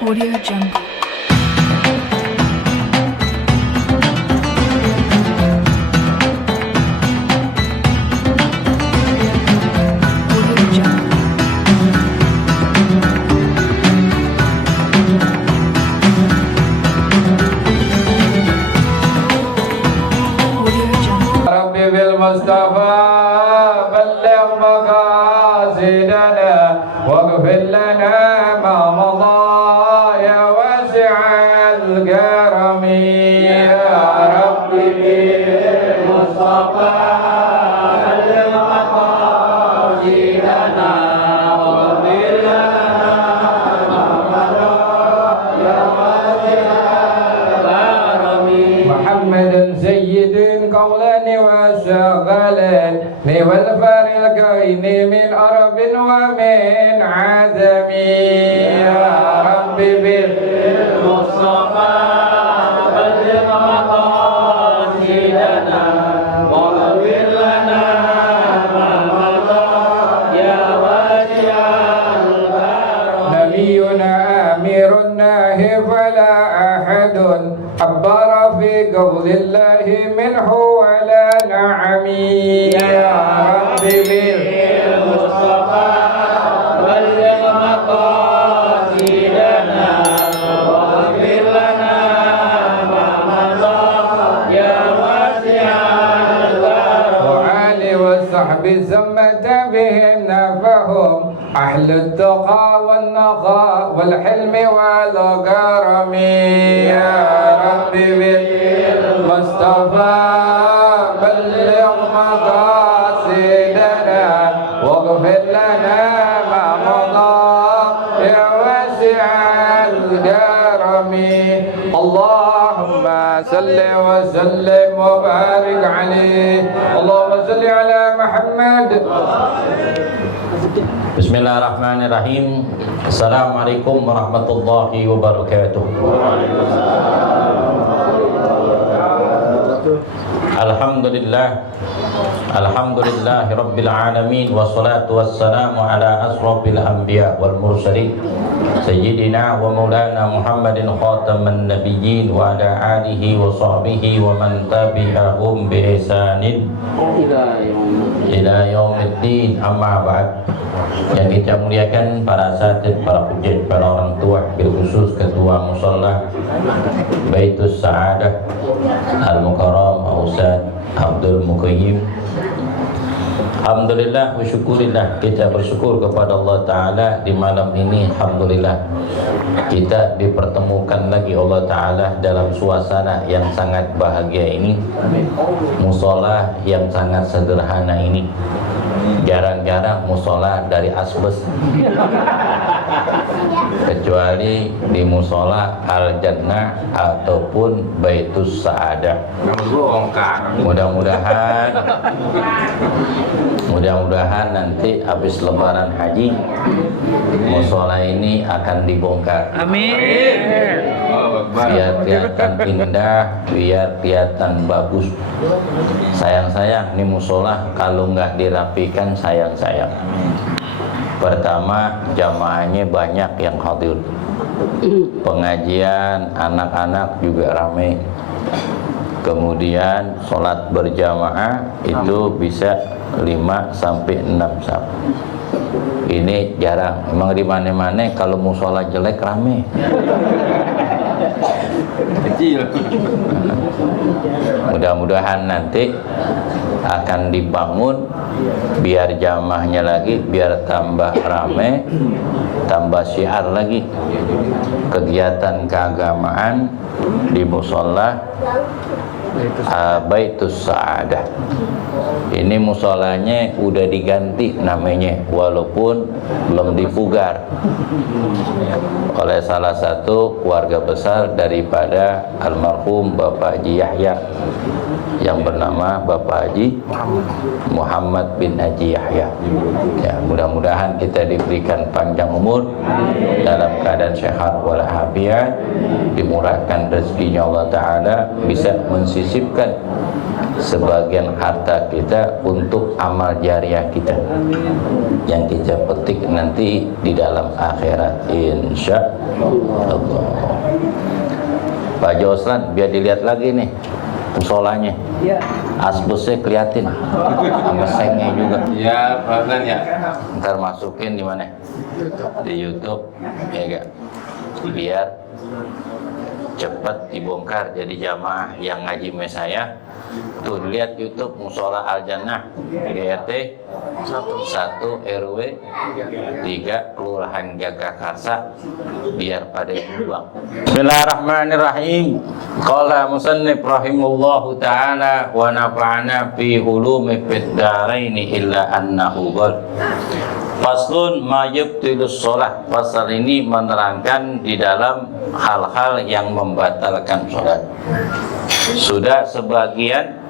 Audio Jungle. Audio Jungle. Audio Jungle. ربي بالمصطفى بلغ مقاصدنا واغفر لنا ما مضى يا واسع الكرم يا ربي بالمصطفى بلغ مقاصدنا واغفر لنا ما مضى يا واسع الكرم محمد سيد قولا وشغلا والفريقين من أرب ومن عدم يا ربي بالمصطفى بلغ مقاصدنا واغفر لنا ما مضى يا واسع الكرم نبينا أمير الناهي فلا أحد عبر في قول الله منه ولا نعم يا ربي بالمصطفى بلغ مقاصدنا واغفر لنا ما مضى يا واسع الكرم وآل وصحب ثمة بهم نفهم أهل التقى والنقاء والحلم والكرم يا ربي بالمصطفى بلغ مقاصدنا واغفر لنا ما مضى يا واسع الكرم اللهم صل وسلم وبارك عليه اللهم صل على محمد. Bismillahirrahmanirrahim. Assalamualaikum warahmatullahi wabarakatuh. Alhamdulillahi rabbil alamin. Wassalatu wassalamu ala asrafil anbiya wal mursalin Sayyidina wa maulana Muhammadin khataman nabiyyin wa ala alihi wa sahbihi wa man tabi'ahum bi ihsanin ila yaumiddin, amma ba'd. Yang kita muliakan para asatidz, para hujjah, para orang tua, bil khusus ketua musalla Baitus Sa'adah Al-Mukarram Ustaz Abdul Muqayyim. Alhamdulillah wa syukurillah, kita bersyukur kepada Allah Ta'ala di malam ini. Alhamdulillah kita dipertemukan lagi Allah Ta'ala dalam suasana yang sangat bahagia ini, musola yang sangat sederhana ini. Jarang-jarang musola dari asbes, kecuali di musola Al-Jannah ataupun Baitus Sa'adah. Mudah-mudahan nanti habis lebaran haji musola ini akan dibongkar. Amin. Biar kelihatan indah, biar kelihatan bagus. Sayang-sayang nih musola kalau nggak dirapikan, sayang-sayang. Pertama, jamaahnya banyak yang hadir. Pengajian anak-anak juga ramai. Kemudian sholat berjamaah itu bisa 5 sampai 6 saf. Ini jarang. Memang di mana-mana kalau musola jelek rame. Kecil. Mudah-mudahan nanti akan dibangun biar jamaahnya lagi, biar tambah rame, tambah syiar lagi. Kegiatan keagamaan di musola Baitus Sa'adah. Ini musolanya udah diganti namanya, walaupun belum dipugar oleh salah satu keluarga besar daripada almarhum Bapak Haji Yahya yang bernama Bapak Haji Muhammad bin Haji Yahya. Ya, mudah-mudahan kita diberikan panjang umur dalam keadaan sehat walafiat, dimurahkan rezekinya Allah Ta'ala, bisa mensisipkan sebagian harta kita untuk amal jariah kita yang kita petik nanti di dalam akhirat, insya Allah. Pak Joslan, biar dilihat lagi nih musolanya, asbesnya keliatin sama sengnya juga. Ya, pelan ya. Ntar masukin di mana? Di YouTube, ya gak? Biar cepat dibongkar jadi jamaah yang ngaji mes saya. Tuh lihat YouTube Musola Al Jannah GRT 1 RW 3 Kelurahan Jagakarsa, biar pada nyumbang. Bismillahirrahmanirrahim. Qala musannif rahimahullahu taala wa nafa'ana fi ulumi fid dharaini illa annahu qala Faslun ma yubtilus sholat. Pasal ini menerangkan di dalam hal-hal yang membatalkan sholat. Sudah sebagian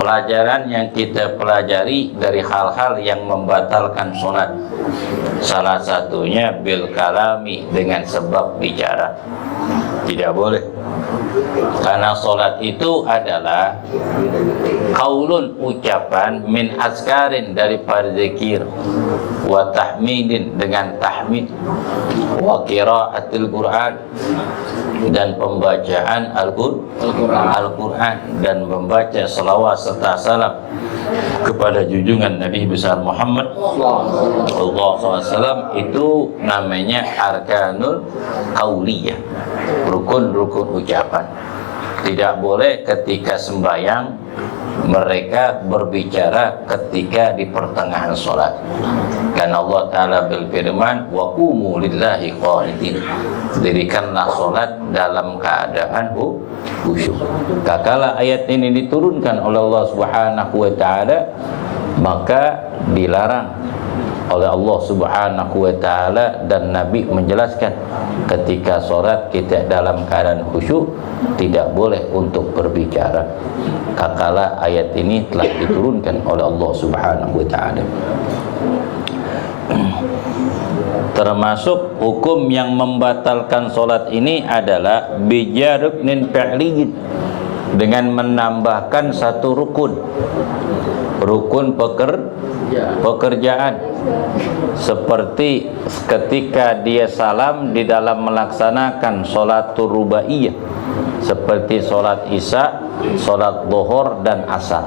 pelajaran yang kita pelajari dari hal-hal yang membatalkan sholat. Salah satunya bil kalami, dengan sebab bicara. Tidak boleh, karena sholat itu adalah qaulun, ucapan, min azkarin, daripada zikir, wa tahmidin, dengan tahmid, wa qiraatil Qur'an, dan pembacaan Al-Quran, dan membaca salawat serta salam kepada junjungan Nabi besar Muhammad SAW. Itu namanya arkanul qauliyah, rukun-rukun ucapan. Tidak boleh ketika sembahyang mereka berbicara ketika di pertengahan sholat, karena Allah Ta'ala berfirman wa qumu lillahi qanitin, dirikanlah sholat dalam keadaan khusyuk. Kala ayat ini diturunkan oleh Allah Subhanahu wa Ta'ala, maka dilarang oleh Allah Subhanahu wa Ta'ala, dan Nabi menjelaskan ketika sholat kita dalam keadaan khusyuk tidak boleh untuk berbicara. Kakala ayat ini telah diturunkan oleh Allah Subhanahu wa Ta'ala. Termasuk hukum yang membatalkan sholat ini adalah bijaruknin fi'liyin, dengan menambahkan satu rukun pekerjaan, seperti ketika dia salam di dalam melaksanakan sholatul rubaiyah, seperti sholat isya, sholat zuhur dan asar.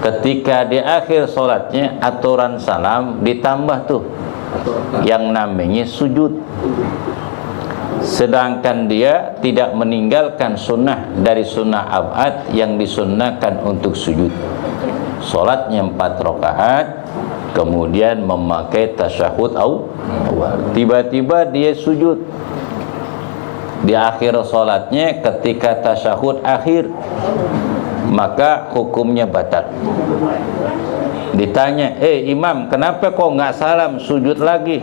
Ketika di akhir sholatnya aturan salam ditambah tuh yang namanya sujud, sedangkan dia tidak meninggalkan sunnah dari sunnah abad yang disunnahkan untuk sujud. Sholatnya 4 rakaat, kemudian memakai tasyahud awal. Tiba-tiba dia sujud di akhir sholatnya ketika tasyahud akhir, maka hukumnya batal. Ditanya, imam, kenapa kok nggak salam, sujud lagi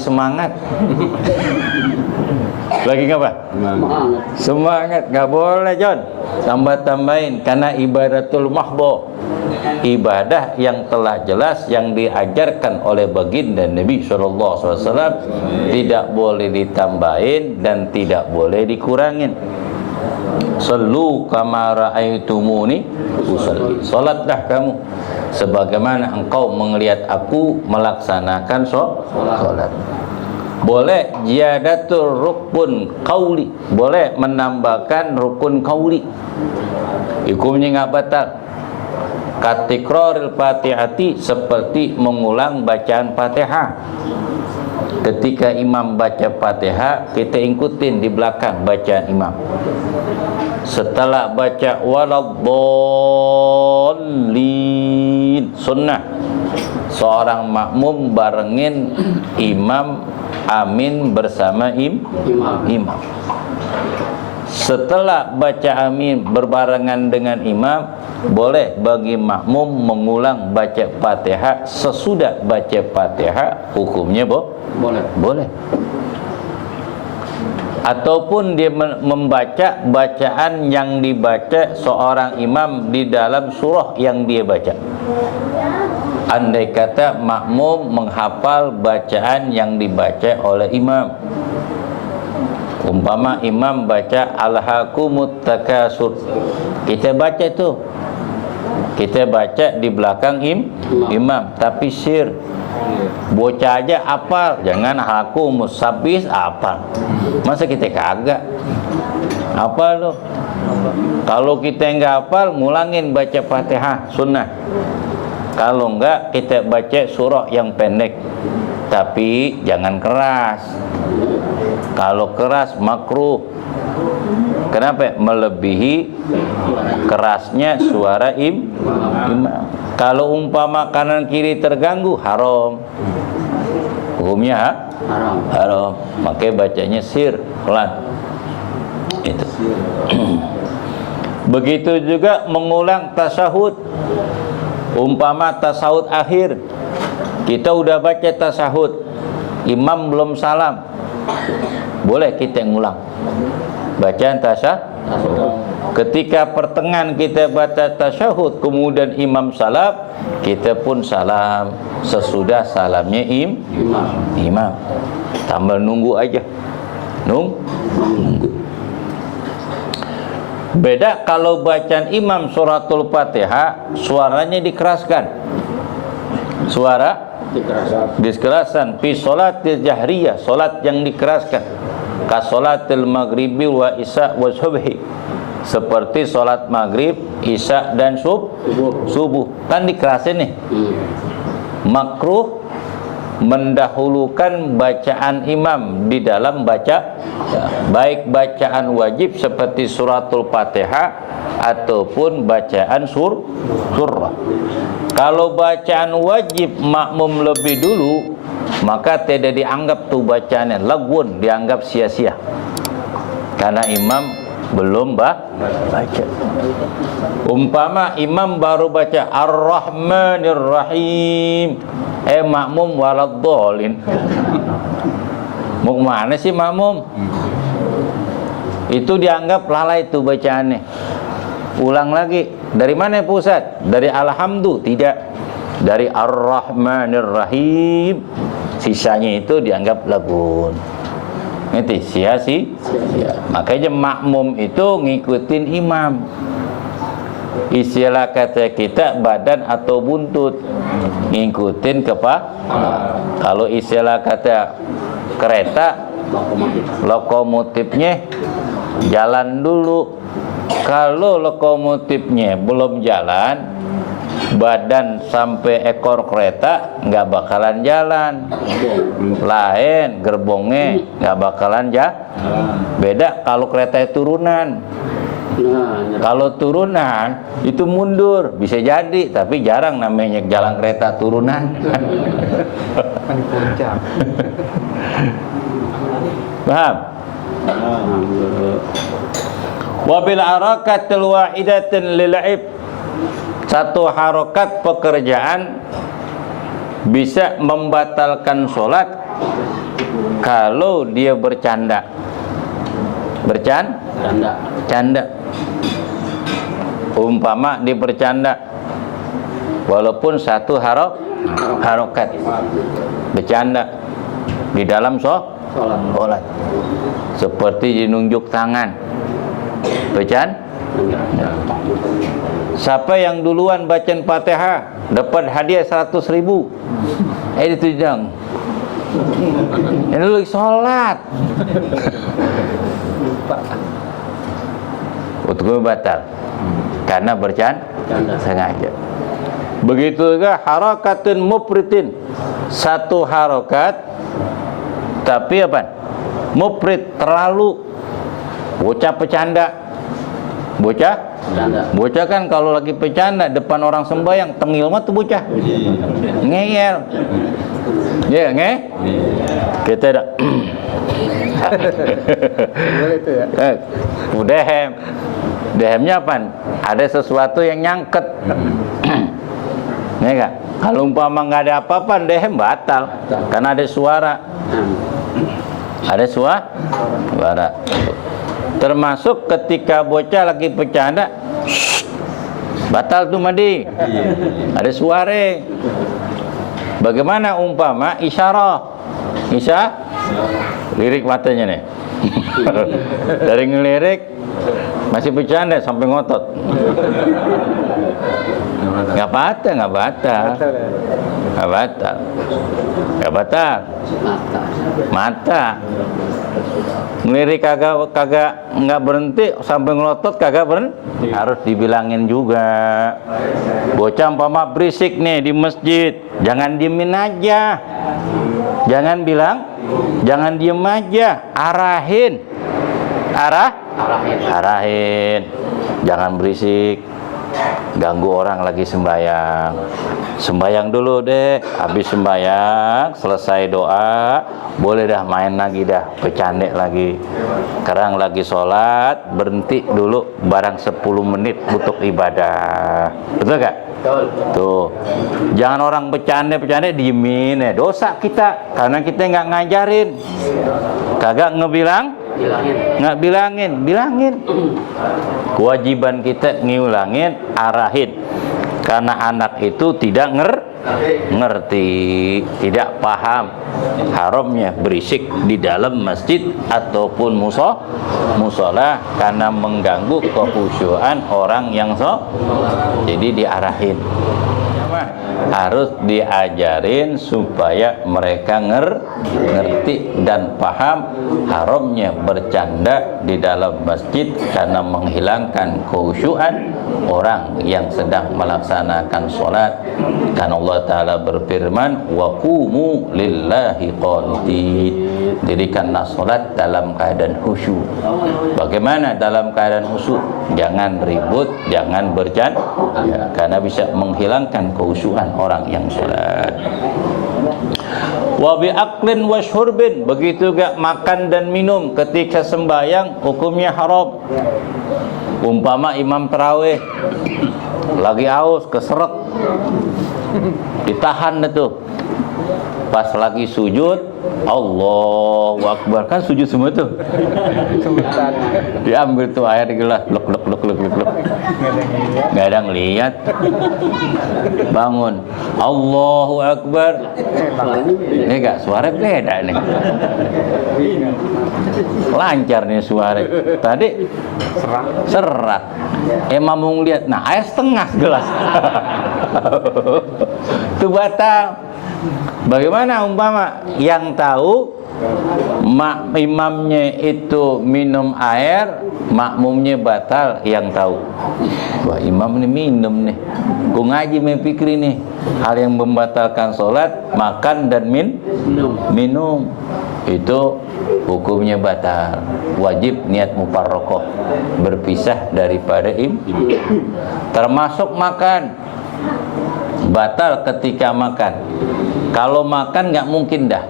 semangat? Lagi ngapa? Semangat. Nggak boleh, John. Tambah-tambahin, karena ibadatul mahdho, ibadah yang telah jelas yang diajarkan oleh baginda Nabi SAW, tidak boleh ditambahin dan tidak boleh dikurangin. Sallu kama ra'aitumuni usalli. Salatlah kamu sebagaimana engkau melihat aku melaksanakan salat. Boleh ziyadatul rukun qauli, boleh menambahkan rukun qauli. Hukumnya nggak batal. Katikroril fatihati, seperti mengulang bacaan Fatihah. Ketika imam baca Fatihah, kita ikutin di belakang bacaan imam. Setelah baca waladdallin, sunnah seorang makmum barengin imam amin bersama imam. Setelah baca amin berbarengan dengan imam, boleh bagi makmum mengulang baca Fatihah. Sesudah baca Fatihah, hukumnya boleh. Ataupun dia membaca bacaan yang dibaca seorang imam di dalam surah yang dia baca. Andai kata makmum menghafal bacaan yang dibaca oleh imam, umpama imam baca alhaakumut takasur, kita baca tuh Kita baca di belakang imam, tapi sir. Bocah aja apal, jangan aku musabis apal. Masa kita kagak? Apal loh. Kalau kita enggak hafal, ngulangin baca Fatihah sunnah. Kalau enggak, kita baca surah yang pendek. Tapi jangan keras. Kalau keras makruh. Kenapa? Melebihi kerasnya suara imam. Kalau umpama kanan kiri terganggu, haram. Hukumnya haram. Makanya bacanya sir, pelan. Itu. Begitu juga mengulang tasahud. Umpama tasahud akhir, kita udah baca tasahud, imam belum salam, boleh kita ngulang bacaan tasahud. Ketika pertengahan kita baca tasahud, kemudian imam salam, kita pun salam sesudah salamnya imam. Tambah nunggu aja. Nunggu. Beda kalau bacaan imam suratul Fatihah, suaranya dikeraskan. Suara dikeraskan. Fi sholatil jahriyah, solat yang dikeraskan. Ka sholatil maghribi wa isya wa subhi. Seperti solat maghrib, isya dan subuh. Kan dikerasin nih. Makruh mendahulukan bacaan imam di dalam baca, baik bacaan wajib seperti suratul Fatihah ataupun bacaan surah. Kalau bacaan wajib makmum lebih dulu, maka tidak dianggap tuh bacaannya lagun, dianggap sia-sia karena imam belum baca. Umpama imam baru baca Ar-Rahmanir Rahim, makmum waladhdallin. Mau kemana sih makmum? Itu dianggap lalai itu bacaannya. Ulang lagi. Dari mana pusat? Dari Alhamdulillah? Tidak. Dari Ar-Rahmanir Rahim. Sisanya itu dianggap lagun. Ngerti? Sia-sia. Makanya makmum itu ngikutin imam. Istilah kata kita badan atau buntut, ngikutin kepala. Kalau istilah kata kereta, lokomotifnya jalan dulu. Kalau lokomotifnya belum jalan, badan sampai ekor kereta nggak bakalan jalan. Lain gerbongnya nggak bakalan jalan. Beda kalau kereta turunan. Kalau turunan itu mundur, bisa jadi, tapi jarang namanya jalan kereta turunan. Paham? Wabil harakatil wahidatin lil'ib. Satu harokat pekerjaan bisa membatalkan sholat kalau dia bercanda. Canda. Umpama dia bercanda, walaupun satu harokat, bercanda di dalam sholat, seperti dinunjuk tangan, bercanda. Siapa yang duluan bacaan Fatihah dapat hadiah 100.000. Itu dong. Ini lu sholat. Untuk batal karena bercanda sengaja. Begitu juga harakatun mufritin, satu harokat tapi apa? Mufrit, terlalu. Bocah bercanda. Bocah kan kalau lagi bercanda depan orang sembahyang tengil mah tuh bocah. Ngeyel. Ya, kita dah. Dehemnya apa? Ada sesuatu yang nyangket. Ya enggak? Kalau umpama enggak ada apa-apa, dehem batal karena ada suara. Ada suara. Termasuk ketika bocah lagi bercanda, batal tuh mandi. Ada suara. Bagaimana umpama isyarah? Lirik matanya nih. Dari ngelirik masih bercanda sampai ngotot. Nggak batal, nggak batal. Nggak batal. Nggak batal. Mata. Ngelirik kagak nggak berhenti sampai ngelotot kagak berhenti. Harus dibilangin juga. Bocah umpama berisik nih di masjid, jangan diemin aja. Jangan bilang, jangan diem aja, arahin. Arahin. Jangan berisik. Ganggu orang lagi sembahyang. Sembahyang dulu deh. Habis sembahyang, selesai doa, boleh dah main lagi dah, bercanda lagi. Sekarang lagi sholat, berhenti dulu barang 10 menit untuk ibadah. Betul gak? Tuh. Jangan orang bercanda diemin ya. Dosa kita karena kita nggak ngajarin. Kagak nggak bilangin. Kewajiban kita ngulangin, arahin. Karena anak itu tidak ngerti, tidak paham haramnya berisik di dalam masjid ataupun musola karena mengganggu kekhusyuan orang yang jadi diarahin. Harus diajarin supaya mereka ngerti dan paham haramnya bercanda di dalam masjid karena menghilangkan kekhusyuan orang yang sedang melaksanakan sholat. Karena Allah Ta'ala berfirman, wa qumu lillahi qanitin, dirikanlah sholat dalam keadaan khusyuk. Bagaimana dalam keadaan khusyuk? Jangan ribut, jangan bercanda ya, karena bisa menghilangkan kekhusyuan orang yang sholat. Wa bi aklin wa syurbin, begitu gak makan dan minum ketika sembahyang hukumnya haram. Umpama imam tarawih lagi haus keseret, ditahan itu. Pas lagi sujud, Allahu Akbar, kan sujud semua tuh. Diambil tuh air di gelas, blok. Nggak ada ngeliat. Bangun, Allahu Akbar. Ini gak suara beda nih. Lancar nih suara. Tadi serak. Imam mau ngeliat, nah air setengah gelas. Itu batal. Bagaimana umpama yang tahu imamnya itu minum air, makmumnya batal yang tahu. Wah, imam ini minum nih. Gue ngaji memikir nih hal yang membatalkan sholat, makan dan minum. Itu hukumnya batal. Wajib niat mufarraqah, berpisah daripada termasuk makan. Batal ketika makan. Kalau makan nggak mungkin dah.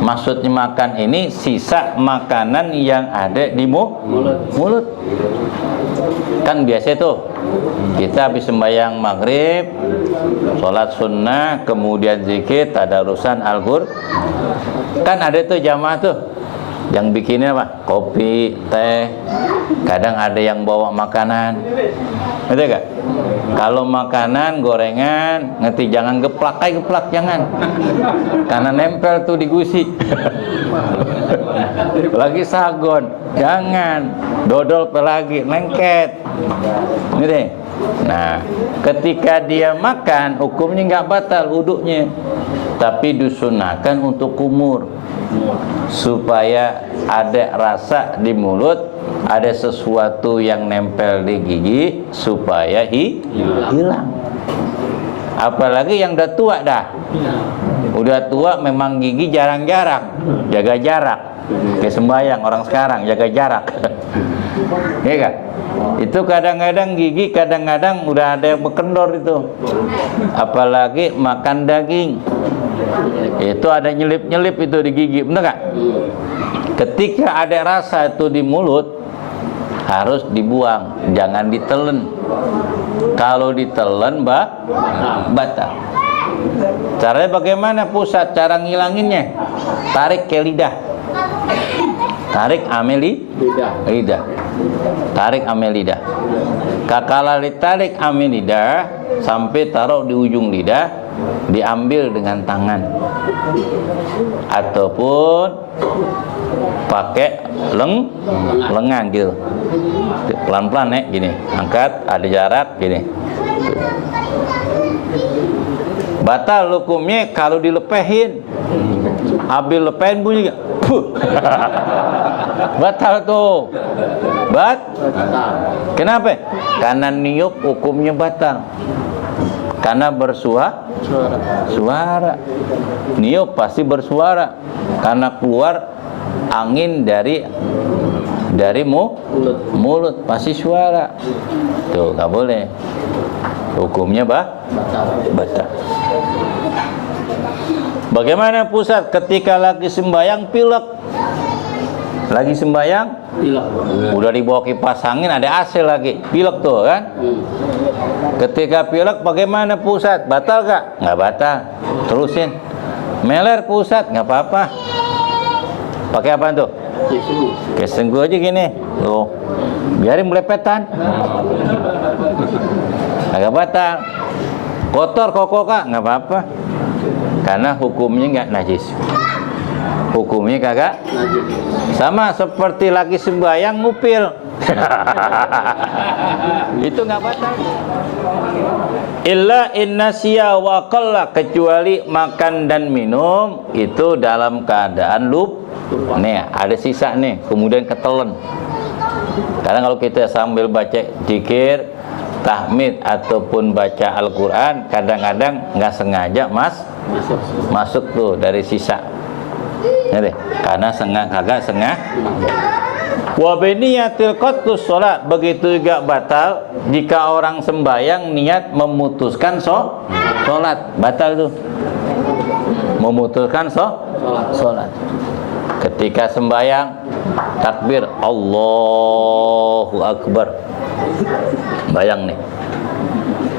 Maksudnya makan ini sisa makanan yang ada di mulut. Kan biasa tuh kita habis sembahyang maghrib, sholat sunnah, kemudian zikir, tadarusan Al-Qur'an. Kan ada tuh jamaah tuh yang bikinnya apa? Kopi, teh. Kadang ada yang bawa makanan. Ngerti gak? Kalau makanan, gorengan, ngerti, jangan geplak jangan. Karena nempel tuh di gusi. Lagi sagon, jangan. Dodol lagi, lengket. Ngerti? Nah, ketika dia makan, hukumnya nggak batal wuduknya. Tapi disunahkan untuk kumur. Supaya ada rasa di mulut, ada sesuatu yang nempel di gigi supaya hilang. Apalagi yang udah tua dah. Udah tua memang gigi jarang-jarang, jaga jarak. Kayak sembahyang orang sekarang jaga jarak. Iya kan? Itu kadang-kadang gigi kadang-kadang udah ada yang berkendor itu. Apalagi makan daging. Itu ada nyelip-nyelip itu di gigi, bener gak? Ketika ada rasa itu di mulut, harus dibuang, jangan ditelen. Kalau ditelen, batal. Caranya bagaimana pusat? Cara ngilanginnya? Tarik ke lidah. Tarik ame lidah. Tarik ame lidah. Kakala ditarik ame lidah sampai taruh di ujung lidah, diambil dengan tangan ataupun pakai lengan gitu. Pelan-pelan ya, gini. Angkat, ada jarak gini. Batal hukumnya kalau dilepehin. Habis lepehin bunyi gak? Puh. Batal tuh. Kenapa? Karena niup hukumnya batal. Karena suara. Niup pasti bersuara. Karena keluar angin dari mulut pasti suara. Tuh nggak boleh. Hukumnya batal. Bagaimana pusat ketika lagi sembahyang pilek? Lagi sembahyang pilek. Udah dibawa kipas angin, ada AC lagi. Pilek tuh kan? Ketika pilek bagaimana pusat? Batal gak? Nggak batal. Terusin. Meler pusat nggak apa-apa. Pakai apa tuh? Kesenggu aja gini. Tuh. Biarin melepetan. Nggak batal. Kotor kokoka nggak apa-apa. Karena hukumnya nggak najis. Hukumnya kagak najis. Sama seperti lagi sembahyang ngupil. Itu nggak batal. Illa innasiya wa qalla, kecuali makan dan minum itu dalam keadaan lupa. Nih ada sisa nih, kemudian ketelen. Karena kalau kita sambil baca zikir, tahmid ataupun baca Al-Quran, kadang-kadang nggak sengaja masuk tuh dari sisa. Ya deh, karena kagak sengaja. Wa biniyatil qattus shalat, begitu juga batal jika orang sembahyang niat memutuskan sholat. Batal tuh. Memutuskan sholat. Ketika sembahyang takbir Allahu Akbar. Bayang nih.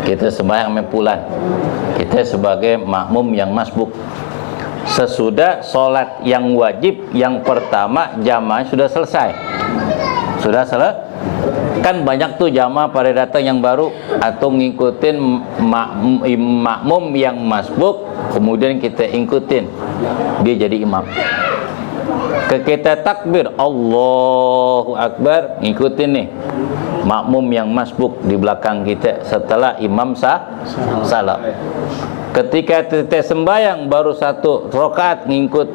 Kita sembahyang mempulan. Kita sebagai makmum yang masbuk. Sesudah sholat yang wajib yang pertama jamaah sudah selesai. Kan banyak tuh jamaah pada datang yang baru atau ngikutin makmum yang masbuk, kemudian kita ikutin, dia jadi imam. Kita takbir Allahu Akbar, ngikutin nih makmum yang masbuk di belakang kita setelah imam salam. Ketika kita sembahyang baru 1 rakaat ngikut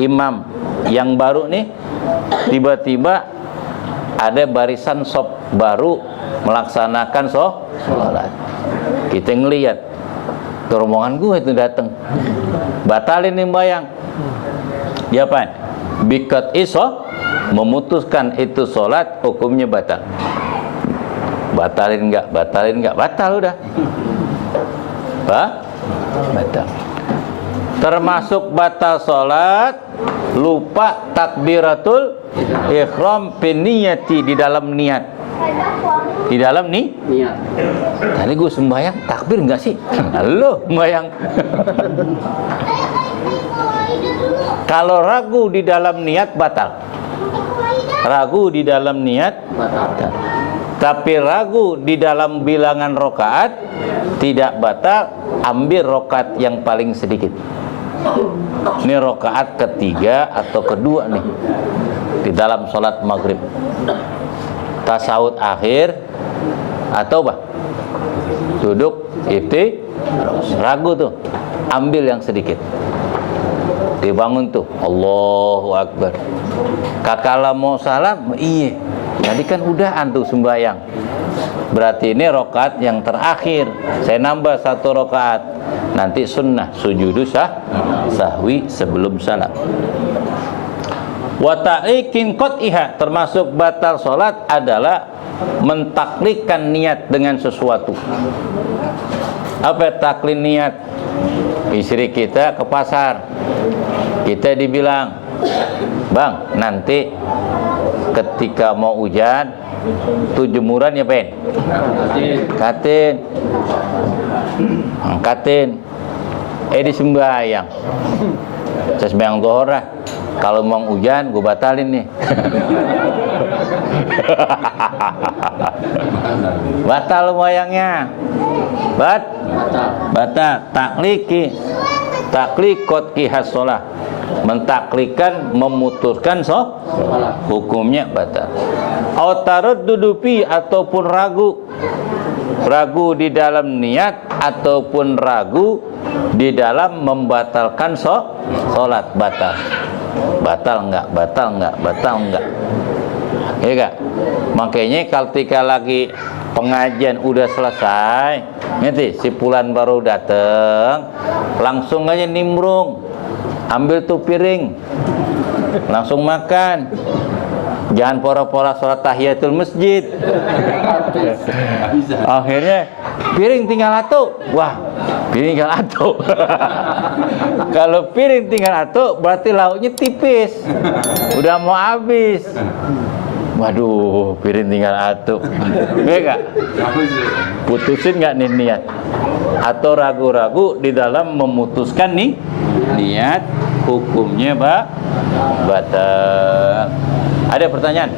imam yang baru nih, tiba-tiba ada barisan sop baru melaksanakan sholat. Kita ngelihat rombongan gue itu datang, batalin nih bayang. Jawaban bikat iso, memutuskan itu sholat, hukumnya batal. Batal udah. Batal. Termasuk batal sholat, lupa takbiratul ihram biniyati, di dalam niat. Tadi gue sembahyang takbir enggak sih? Lo sembahyang. Kalau ragu di dalam niat batal. Tapi ragu di dalam bilangan rokaat tidak batal. Ambil rokaat yang paling sedikit. Ini rokaat ketiga atau kedua nih di dalam sholat maghrib. Tasawuf akhir atau duduk itu ragu tuh, ambil yang sedikit. Dibangun tuh Allahu Akbar. Kakala mau salam, iya. Jadi kan udah antu sembahyang. Berarti ini rokaat yang terakhir. Saya nambah 1 rokaat. Nanti sunnah sujudu sahwi sebelum salam. Wa ta'ikin qat'iha, termasuk batal salat adalah mentaklidkan niat dengan sesuatu. Apa taklid niat? Istri kita ke pasar. Kita dibilang, "Bang, nanti ketika mau hujan tuh jemuran ya pen angkatin di sembahyang saya sembahyang zuhur lah, kalau mau hujan gue batalin nih." Batal wayangnya, batal taklikot kihas sholah, mentaklikan, memutuskan hukumnya batal. Autarud dudupi, ataupun ragu Ragu di dalam niat ataupun ragu di dalam membatalkan sholat. Batal. Batal enggak? Batal enggak? Batal enggak? Ya enggak? Makanya ketika lagi pengajian udah selesai, nanti si Fulan baru datang, langsung aja nimbrung, ambil tuh piring, langsung makan. Jangan pora-pora sholat tahiyatul masjid. Akhirnya piring tinggal satu. Wah, piring tinggal satu. Kalau piring tinggal satu, berarti lauknya tipis. Udah mau habis. Waduh, piring tinggal satu. Iya nggak? Putusin nggak nih niat? Atau ragu-ragu di dalam memutuskan nih niat, hukumnya batal. Ada pertanyaan?